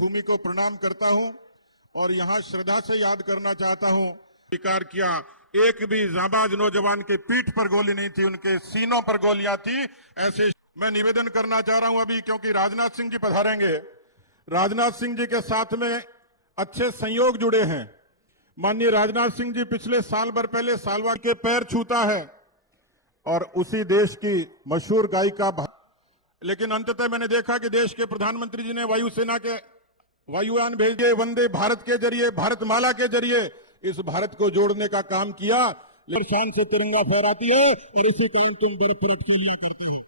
भूमि को प्रणाम करता हूं और यहां श्रद्धा से याद करना चाहता हूं। स्वीकार किया, एक भी जाबाज नौजवान के पीठ पर गोली नहीं थी, उनके सीनों पर गोलियां थी। ऐसे मैं निवेदन करना चाह रहा हूं अभी, क्योंकि राजनाथ सिंह जी पधारेंगे। राजनाथ सिंह जी के साथ में अच्छे संयोग जुड़े हैं। माननीय राजनाथ सिंह जी पिछले साल भर पहले सालवा के पैर छूता है और उसी देश की मशहूर गायिका, लेकिन अंततः मैंने देखा कि देश के प्रधानमंत्री जी ने वायुसेना के वायुयान भेज दिए, वंदे भारत के जरिए, भारतमाला के जरिए इस भारत को जोड़ने का काम किया। शान से तिरंगा फहराती है और इसी काम तुम बरपरट लिया करते हैं।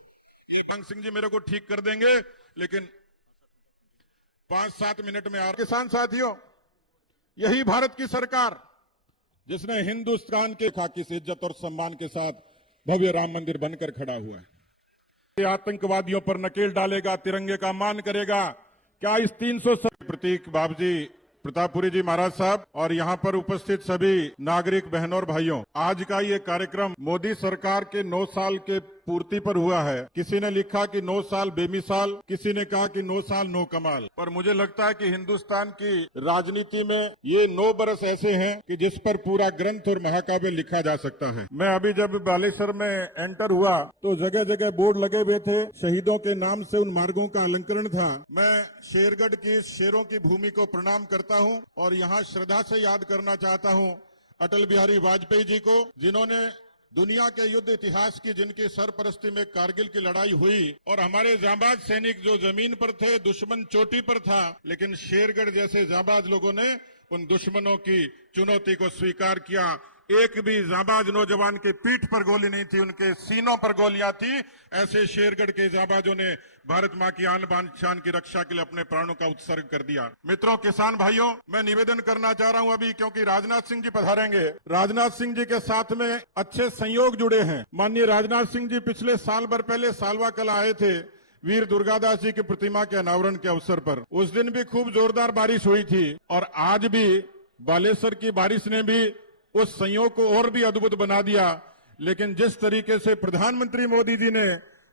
पांग सिंह जी मेरे को ठीक कर देंगे, लेकिन 5-7 मिनट में आ। किसान साथियों, यही भारत की सरकार जिसने हिंदुस्तान के खाकी से इज्जत और सम्मान के साथ भव्य राम मंदिर बनकर खड़ा हुआ है। आतंकवादियों पर नकेल डालेगा, तिरंगे का मान करेगा। क्या इस 300 प्रतीक बाबूजी प्रतापपुरी जी महाराज साहब और यहां पर उपस्थित सभी नागरिक बहनों और भाइयों, आज का ये कार्यक्रम मोदी सरकार के 9 साल के पूर्ति पर हुआ है। किसी ने लिखा कि 9 साल बेमिसाल, किसी ने कहा कि 9 साल नो कमाल, पर मुझे लगता है कि हिंदुस्तान की राजनीति में ये 9 बरस ऐसे हैं कि जिस पर पूरा ग्रंथ और महाकाव्य लिखा जा सकता है। मैं अभी जब बालेश्वर में एंटर हुआ तो जगह जगह बोर्ड लगे हुए थे, शहीदों के नाम से उन मार्गों का अलंकरण था। मैं शेरगढ़ की शेरों की भूमि को प्रणाम करता हूं और यहां श्रद्धा से याद करना चाहता हूं अटल बिहारी वाजपेयी जी को, जिन्होंने दुनिया के युद्ध इतिहास की, जिनकी सरपरस्ती में कारगिल की लड़ाई हुई और हमारे जाबाज सैनिक जो जमीन पर थे, दुश्मन चोटी पर था, लेकिन शेरगढ़ जैसे जाबाज लोगों ने उन दुश्मनों की चुनौती को स्वीकार किया। एक भी जाबाज नौजवान के पीठ पर गोली नहीं थी, उनके सीनों पर गोलियां थी। ऐसे शेरगढ़ के जाबाजों ने भारत मां की आन बान शान की रक्षा के लिए अपने प्राणों का उत्सर्ग कर दिया। मित्रों, किसान भाइयों, मैं निवेदन करना चाह रहा हूं अभी, क्योंकि राजनाथ सिंह जी पधारेंगे। राजनाथ सिंह जी के साथ में अच्छे संयोग जुड़े हैं। माननीय राजनाथ सिंह जी पिछले साल भर पहले सालवा कला आए थे वीर दुर्गादास जी की प्रतिमा के अनावरण के अवसर पर। उस दिन भी खूब जोरदार बारिश हुई थी और आज भी बालेश्वर की बारिश ने भी उस संयोग को और भी अद्भुत बना दिया। लेकिन जिस तरीके से प्रधानमंत्री मोदी जी ने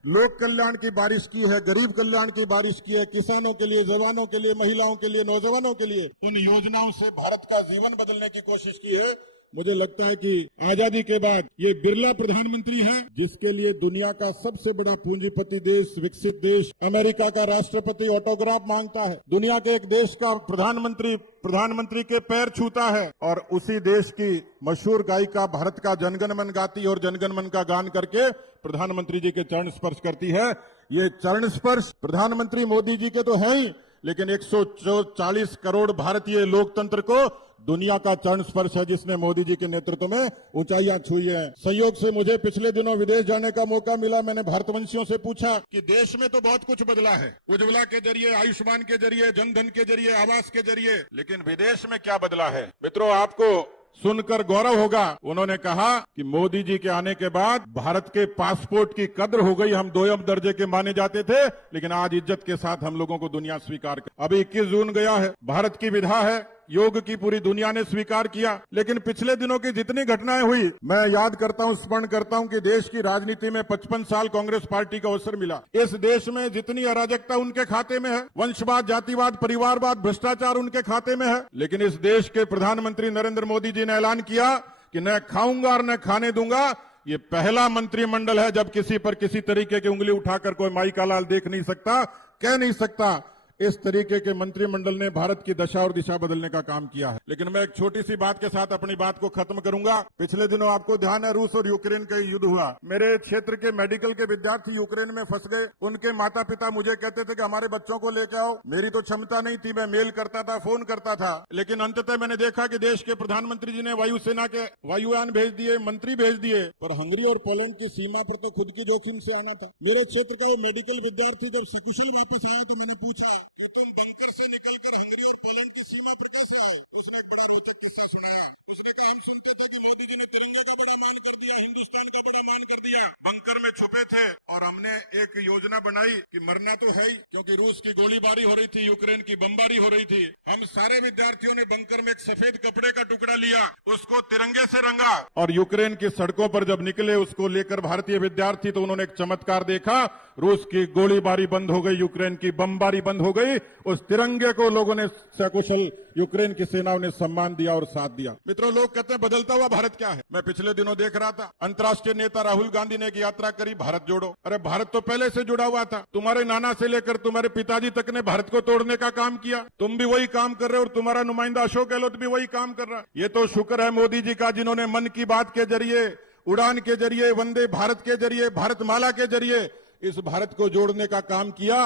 लोक कल्याण की बारिश की है, गरीब कल्याण की बारिश की है, किसानों के लिए, जवानों के लिए, महिलाओं के लिए, नौजवानों के लिए, उन योजनाओं से भारत का जीवन बदलने की कोशिश की है। मुझे लगता है कि आजादी के बाद ये बिरला प्रधानमंत्री हैं जिसके लिए दुनिया का सबसे बड़ा पूंजीपति देश, विकसित देश, अमेरिका का राष्ट्रपति ऑटोग्राफ मांगता है। दुनिया के एक देश का प्रधानमंत्री के पैर छूता है और उसी देश की मशहूर गायिका भारत का जनगण मन गाती है और जनगण मन का गान करके प्रधानमंत्री जी के चरण स्पर्श करती है। ये चरण स्पर्श प्रधानमंत्री मोदी जी के तो है ही, लेकिन 140 करोड़ भारतीय लोकतंत्र को दुनिया का चरण स्पर्श है, जिसने मोदी जी के नेतृत्व में ऊंचाइयां छुई है। संयोग से मुझे पिछले दिनों विदेश जाने का मौका मिला। मैंने भारतवंशियों से पूछा कि देश में तो बहुत कुछ बदला है, उज्ज्वला के जरिए, आयुष्मान के जरिए, जनधन के जरिए, आवास के जरिए, लेकिन विदेश में क्या बदला है? मित्रों, आपको सुनकर गौरव होगा। उन्होंने कहा कि मोदी जी के आने के बाद भारत के पासपोर्ट की कद्र हो गई। हम 2ym दर्जे के माने जाते थे, लेकिन आज इज्जत के साथ हम लोगों को दुनिया स्वीकार कर। अभी 21 जून गया है, भारत की विधा है, योग की पूरी दुनिया ने स्वीकार किया। लेकिन पिछले दिनों की जितनी घटनाएं हुई, मैं याद करता हूं, स्मरण करता हूं कि देश की राजनीति में 55 साल कांग्रेस पार्टी का अवसर मिला। इस देश में जितनी अराजकता उनके खाते में है, वंशवाद, जातिवाद, परिवारवाद, भ्रष्टाचार उनके खाते में है, लेकिन इस देश के प्रधानमंत्री नरेंद्र मोदी जी ने ऐलान किया कि न खाऊंगा और न खाने दूंगा। ये पहला मंत्रिमंडल है जब किसी पर किसी तरीके की उंगली उठाकर कोई माई का लाल देख नहीं सकता, कह नहीं सकता। इस तरीके के मंत्रिमंडल ने भारत की दशा और दिशा बदलने का काम किया है। लेकिन मैं एक छोटी सी बात के साथ अपनी बात को खत्म करूंगा। पिछले दिनों आपको ध्यान है, रूस और यूक्रेन का युद्ध हुआ। मेरे क्षेत्र के मेडिकल के विद्यार्थी यूक्रेन में फंस गए। उनके माता पिता मुझे कहते थे कि हमारे बच्चों को लेके आओ। मेरी तो क्षमता नहीं थी, मैं मेल करता था, फोन करता था, लेकिन अंततः मैंने देखा कि देश के प्रधानमंत्री जी ने वायुसेना के वायुयान भेज दिए, मंत्री भेज दिए, पर हंगरी और पोलैंड की सीमा पर तो खुद की जोखिम से आना था। मेरे क्षेत्र का वो मेडिकल विद्यार्थी जब सकुशल वापस आया तो मैंने पूछा कि तुम बंकर से निकलकर हंगरी और पोलैंड की सीमा पर कैसे आए? उसने बड़ा रोचक किस्सा सुनाया। उसने कहा, हम सुनते थे कि मोदी जी ने तिरंगे का बड़ा मान कर दिया, हिंदुस्तान का बड़ा मान कर दिया, बंकर में छुपे थे और हमने एक योजना बनाई कि मरना तो है ही, क्योंकि रूस की गोलीबारी हो रही थी, यूक्रेन की बमबारी हो रही थी। हम सारे विद्यार्थियों ने बंकर में एक सफेद कपड़े का टुकड़ा लिया, उसको तिरंगे से रंगा और यूक्रेन की सड़कों पर जब निकले उसको लेकर भारतीय विद्यार्थी, तो उन्होंने एक चमत्कार देखा। रूस की गोलीबारी बंद हो गई, यूक्रेन की बमबारी बंद हो गई। उस तिरंगे को लोगों ने सकुशल यूक्रेन की सेनाओं ने सम्मान दिया और साथ दिया। मित्रों, लोग कहते हैं बदलता हुआ भारत क्या है। मैं पिछले दिनों देख रहा था, अंतर्राष्ट्रीय नेता राहुल गांधी ने एक यात्रा करी, भारत जोड़ो। अरे भारत तो पहले से जुड़ा हुआ था, तुम्हारे नाना से लेकर तुम्हारे पिताजी तक ने भारत को तोड़ने का काम किया। तुम भी वही काम कर रहे हो और तुम्हारा नुमाइंदा अशोक गहलोत भी वही काम कर रहा है। ये तो शुक्र है मोदी जी का, जिन्होंने मन की बात के जरिए, उड़ान के जरिए, वंदे भारत के जरिए, भारतमाला के जरिए इस भारत को जोड़ने का काम किया।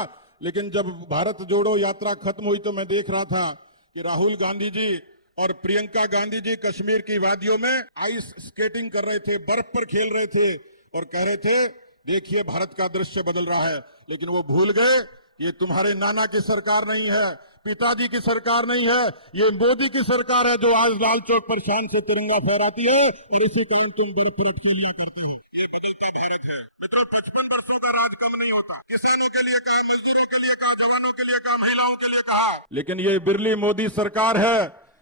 लेकिन जब भारत जोड़ो यात्रा खत्म हुई तो मैं देख रहा था कि राहुल गांधी जी और प्रियंका गांधी जी कश्मीर की वादियों में आइस स्केटिंग कर रहे थे, बर्फ पर खेल रहे थे और कह रहे थे देखिए भारत का दृश्य बदल रहा है। लेकिन वो भूल गए ये तुम्हारे नाना की सरकार नहीं है, पिताजी की सरकार नहीं है, ये मोदी की सरकार है, जो आज लाल चौक पर शान से तिरंगा फहराती है और इसी टाइम तुम बर्फ पर खेलिया करते हो। ये बदलता भारत है। मित्रों, 55 वर्षों का राज कम नहीं होता। किसानों के लिए कहा, मजदूरों के लिए कहा, जवानों के लिए कहा, महिलाओं के लिए कहा, लेकिन ये बिरली मोदी सरकार है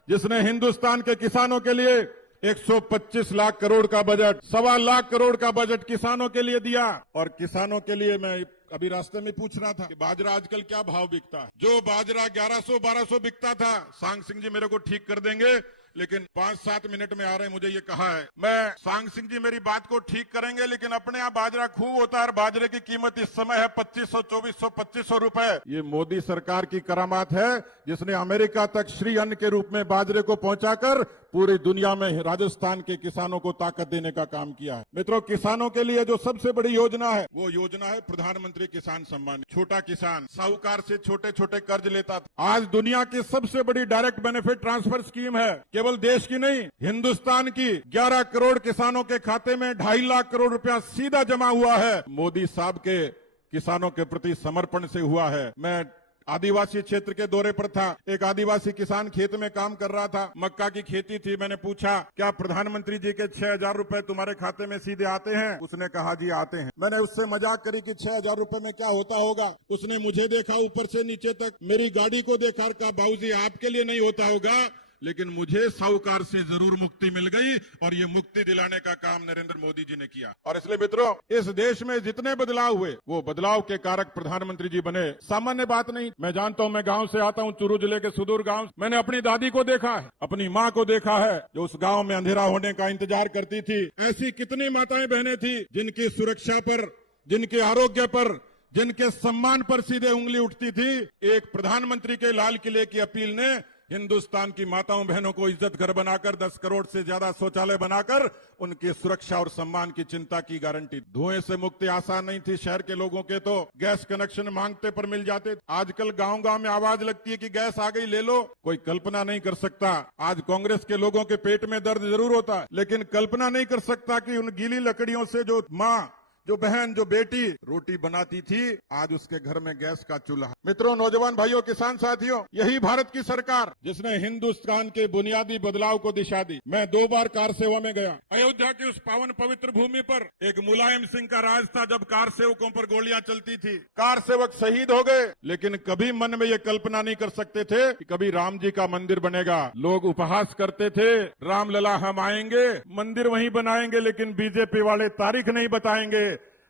जिसने हिंदुस्तान के किसानों के लिए 125 लाख करोड़ का बजट, 1.25 लाख करोड़ का बजट किसानों के लिए दिया। और किसानों के लिए मैं अभी रास्ते में पूछ रहा था कि बाजरा आजकल क्या भाव बिकता है। जो बाजरा 1100-1200 बिकता था, सांग सिंह जी मेरे को ठीक कर देंगे, लेकिन 5-7 मिनट में आ रहे हैं, मुझे ये कहा है। मैं सांग सिंह जी मेरी बात को ठीक करेंगे, लेकिन अपने यहाँ बाजरा खूब होता है और बाजरे की कीमत इस समय है 2500, 2400, 2500 रुपए। ये मोदी सरकार की करामात है, जिसने अमेरिका तक श्री अन्न के रूप में बाजरे को पहुंचाकर पूरी दुनिया में राजस्थान के किसानों को ताकत देने का काम किया है। मित्रों, किसानों के लिए जो सबसे बड़ी योजना है वो योजना है प्रधानमंत्री किसान सम्मान। छोटा किसान साहूकार से छोटे छोटे कर्ज लेता था, आज दुनिया की सबसे बड़ी डायरेक्ट बेनिफिट ट्रांसफर स्कीम है। केवल देश की नहीं, हिंदुस्तान की 11 करोड़ किसानों के खाते में 2.5 लाख करोड़ रुपया सीधा जमा हुआ है। मोदी साहब के किसानों के प्रति समर्पण से हुआ है। मैं आदिवासी क्षेत्र के दौरे पर था, एक आदिवासी किसान खेत में काम कर रहा था, मक्का की खेती थी। मैंने पूछा क्या प्रधानमंत्री जी के 6,000 रुपए तुम्हारे खाते में सीधे आते हैं? उसने कहा जी आते हैं। मैंने उससे मजाक करी कि 6,000 रुपए में क्या होता होगा। उसने मुझे देखा ऊपर से नीचे तक, मेरी गाड़ी को देखा, कहा बाबूजी आपके लिए नहीं होता होगा, लेकिन मुझे साहूकार से जरूर मुक्ति मिल गई और ये मुक्ति दिलाने का काम नरेंद्र मोदी जी ने किया। और इसलिए मित्रों, इस देश में जितने बदलाव हुए वो बदलाव के कारक प्रधानमंत्री जी बने। सामान्य बात नहीं। मैं जानता हूं, मैं गांव से आता हूं, चूरू जिले के सुदूर गांव। मैंने अपनी दादी को देखा है, अपनी माँ को देखा है, जो उस गांव में अंधेरा होने का इंतजार करती थी। ऐसी कितनी माताएं बहनें थी जिनकी सुरक्षा पर, जिनके आरोग्य पर, जिनके सम्मान पर सीधे उंगली उठती थी। एक प्रधानमंत्री के लाल किले की अपील ने हिंदुस्तान की माताओं बहनों को इज्जत घर बनाकर 10 करोड़ से ज्यादा शौचालय बनाकर उनकी सुरक्षा और सम्मान की चिंता की गारंटी। धुएं से मुक्ति आसान नहीं थी। शहर के लोगों के तो गैस कनेक्शन मांगते पर मिल जाते। आजकल गांव गांव में आवाज लगती है कि गैस आ गई ले लो। कोई कल्पना नहीं कर सकता। आज कांग्रेस के लोगों के पेट में दर्द जरूर होता है, लेकिन कल्पना नहीं कर सकता कि उन गीली लकड़ियों से जो माँ, जो बहन, जो बेटी रोटी बनाती थी, आज उसके घर में गैस का चूल्हा। मित्रों, नौजवान भाइयों, किसान साथियों, यही भारत की सरकार जिसने हिंदुस्तान के बुनियादी बदलाव को दिशा दी। मैं 2 बार कार सेवा में गया। अयोध्या की उस पावन पवित्र भूमि पर एक मुलायम सिंह का राज था, जब कार सेवकों पर गोलियां चलती थी। कार सेवक शहीद हो गए, लेकिन कभी मन में ये कल्पना नहीं कर सकते थे कि कभी राम जी का मंदिर बनेगा। लोग उपहास करते थे, रामलला हम आएंगे, मंदिर वहीं बनाएंगे, लेकिन बीजेपी वाले तारीख नहीं बताएंगे।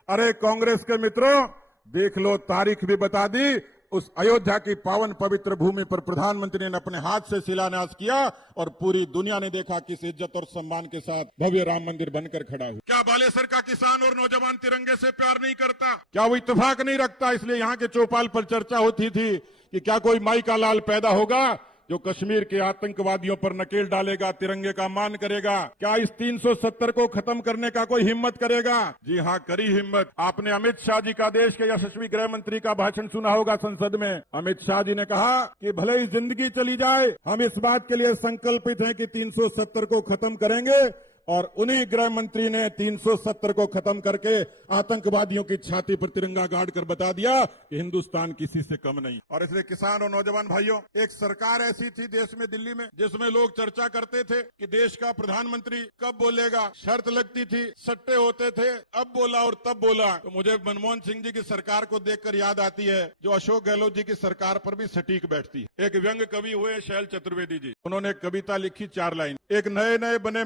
अरे कांग्रेस के मित्रों, देख लो, तारीख भी बता दी। उस अयोध्या की पावन पवित्र भूमि पर प्रधानमंत्री ने अपने हाथ से शिलान्यास किया और पूरी दुनिया ने देखा किस इज्जत और सम्मान के साथ भव्य राम मंदिर बनकर खड़ा हुआ। क्या बालेसर का किसान और नौजवान तिरंगे से प्यार नहीं करता? क्या वो इत्तेफाक नहीं रखता? इसलिए यहाँ के चौपाल पर चर्चा होती थी कि क्या कोई माई का लाल पैदा होगा जो कश्मीर के आतंकवादियों पर नकेल डालेगा, तिरंगे का मान करेगा। क्या इस 370 को खत्म करने का कोई हिम्मत करेगा? जी हां, करी हिम्मत। आपने अमित शाह जी का, देश के यशस्वी गृह मंत्री का भाषण सुना होगा संसद में। अमित शाह जी ने कहा कि भले ही जिंदगी चली जाए, हम इस बात के लिए संकल्पित हैं कि 370 को खत्म करेंगे और उन्हीं गृह मंत्री ने 370 को खत्म करके आतंकवादियों की छाती पर तिरंगा गाड़ कर बता दिया कि हिंदुस्तान किसी से कम नहीं। और इसलिए किसान और नौजवान भाइयों, एक सरकार ऐसी थी देश में, दिल्ली में, जिसमें लोग चर्चा करते थे कि देश का प्रधानमंत्री कब बोलेगा, शर्त लगती थी, सट्टे होते थे, अब बोला और तब बोला। तो मुझे मनमोहन सिंह जी की सरकार को देखकर याद आती है जो अशोक गहलोत जी की सरकार पर भी सटीक बैठती है। एक व्यंग कवि हुए शैल चतुर्वेदी जी, उन्होंने एक कविता लिखी 4 लाइन। एक नए नए बने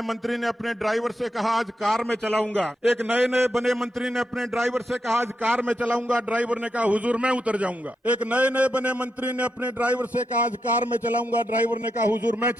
मंत्री ने अपने ड्राइवर से कहा आज कार में चलाऊंगा। एक नए नए बने मंत्री ने अपने ड्राइवर से कहा आज कार में चलाऊंगा। ड्राइवर ने कहा हुजूर मैं उतर जाऊंगा। एक नए नए बने मंत्री ने अपने ड्राइवर से कहा आज कार में चलाऊंगा। ड्राइवर ने कहा हुजूर मैं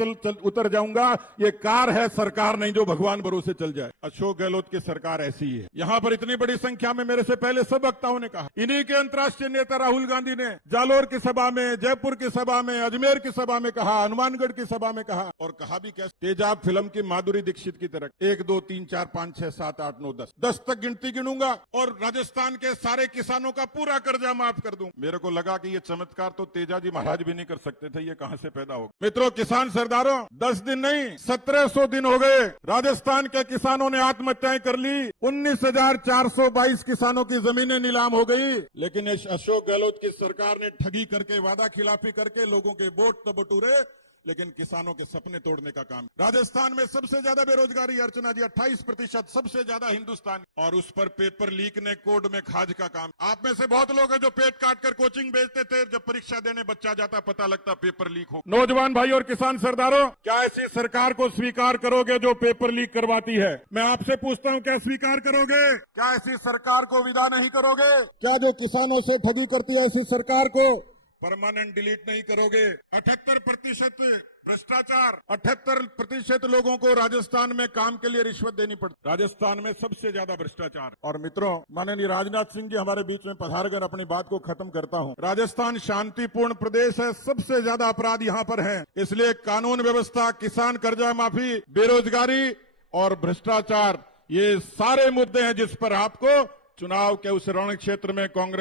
उतर जाऊंगा। ये कार है, सरकार नहीं जो भगवान भरोसे चल जाए। अशोक गहलोत की सरकार ऐसी ही है। यहां पर इतनी बड़ी संख्या में मेरे से पहले सब वक्ताओं ने कहा। इन्हीं के अंतर्राष्ट्रीय नेता राहुल गांधी ने जालोर की सभा में, जयपुर की सभा में, अजमेर की सभा में कहा, हनुमानगढ़ की सभा में कहा, और कहा भी कैसे, तेजाब फिल्म की माधुरी दीक्षित की तरह 1 2 3 4 5 6 7 8 9 10 तक गिनती गिनूंगा और राजस्थान के सारे किसानों का पूरा कर्जा माफ कर दूं। मेरे को लगा कि ये चमत्कार तो तेजाजी महाराज भी नहीं कर सकते थे, ये कहां से पैदा हो। मित्रों, किसान सरदारों, 10 दिन नहीं 1700 दिन हो गए राजस्थान के किसानों ने आत्महत्याएं कर ली। 19,422 किसानों की जमीनें नीलाम हो गई। लेकिन अशोक गहलोत की सरकार ने ठगी करके, वादा खिलाफी करके लोगों के वोट तो बटूरे, लेकिन किसानों के सपने तोड़ने का काम। राजस्थान में सबसे ज्यादा बेरोजगारी, अर्चना जी 28%, सबसे ज्यादा हिंदुस्तान, और उस पर पेपर लीक ने कोड में खाज का काम। आप में से बहुत लोग हैं जो पेट काट कर कोचिंग भेजते थे, जब परीक्षा देने बच्चा जाता पता लगता पेपर लीक हो। नौजवान भाई और किसान सरदारों, क्या ऐसी सरकार को स्वीकार करोगे जो पेपर लीक करवाती है? मैं आपसे पूछता हूं, क्या स्वीकार करोगे? क्या ऐसी सरकार को विदा नहीं करोगे? क्या जो किसानों से ठगी करती है ऐसी सरकार को परमानेंट डिलीट नहीं करोगे? 78% भ्रष्टाचार, 78% लोगों को राजस्थान में काम के लिए रिश्वत देनी पड़ती। राजस्थान में सबसे ज्यादा भ्रष्टाचार। और मित्रों, माननीय राजनाथ सिंह जी हमारे बीच में पधार कर अपनी बात को खत्म करता हूं। राजस्थान शांतिपूर्ण प्रदेश है, सबसे ज्यादा अपराध यहां पर है। इसलिए कानून व्यवस्था, किसान कर्जा माफी, बेरोजगारी और भ्रष्टाचार, ये सारे मुद्दे हैं जिस पर आपको चुनाव के उस रण क्षेत्र में कांग्रेस